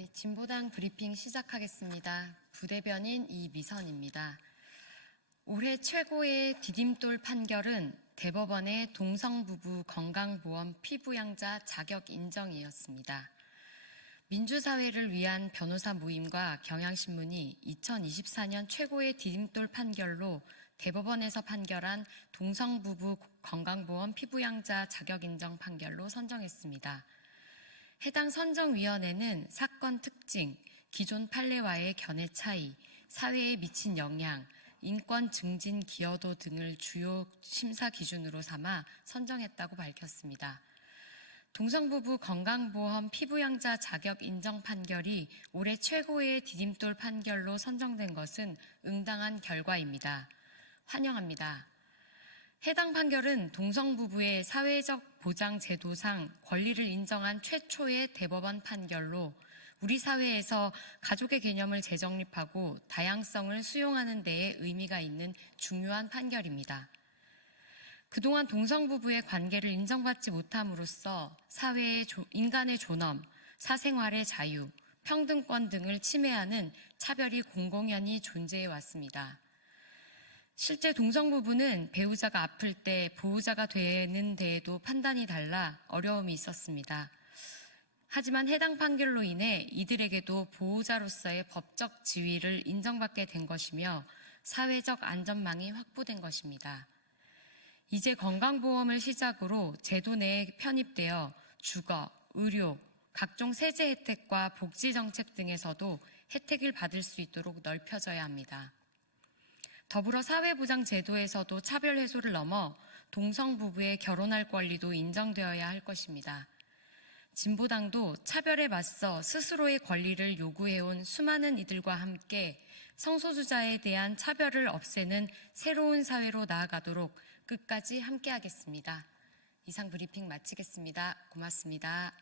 네, 진보당 브리핑 시작하겠습니다. 부대변인 이미선입니다. 올해 최고의 디딤돌 판결은 대법원의 동성부부 건강보험 피부양자 자격 인정이었습니다. 민주사회를 위한 변호사 모임과 경향신문이 2024년 최고의 디딤돌 판결로 대법원에서 판결한 동성부부 건강보험 피부양자 자격 인정 판결로 선정했습니다. 해당 선정위원회는 사건 특징, 기존 판례와의 견해 차이, 사회에 미친 영향, 인권 증진 기여도 등을 주요 심사 기준으로 삼아 선정했다고 밝혔습니다. 동성부부 건강보험 피부양자 자격 인정 판결이 올해 최고의 디딤돌 판결로 선정된 것은 응당한 결과입니다. 환영합니다. 해당 판결은 동성 부부의 사회적 보장 제도상 권리를 인정한 최초의 대법원 판결로 우리 사회에서 가족의 개념을 재정립하고 다양성을 수용하는 데에 의미가 있는 중요한 판결입니다. 그동안 동성 부부의 관계를 인정받지 못함으로써 사회의 조- 인간의 존엄, 사생활의 자유, 평등권 등을 침해하는 차별이 공공연히 존재해 왔습니다. 실제 동성 부부는 배우자가 아플 때 보호자가 되는 데에도 판단이 달라 어려움이 있었습니다. 하지만 해당 판결로 인해 이들에게도 보호자로서의 법적 지위를 인정받게 된 것이며 사회적 안전망이 확보된 것입니다. 이제 건강보험을 시작으로 제도 내에 편입되어 주거, 의료, 각종 세제 혜택과 복지 정책 등에서도 혜택을 받을 수 있도록 넓혀져야 합니다. 더불어 사회보장 제도에서도 차별 해소를 넘어 동성 부부의 결혼할 권리도 인정되어야 할 것입니다. 진보당도 차별에 맞서 스스로의 권리를 요구해온 수많은 이들과 함께 성소수자에 대한 차별을 없애는 새로운 사회로 나아가도록 끝까지 함께하겠습니다. 이상 브리핑 마치겠습니다. 고맙습니다.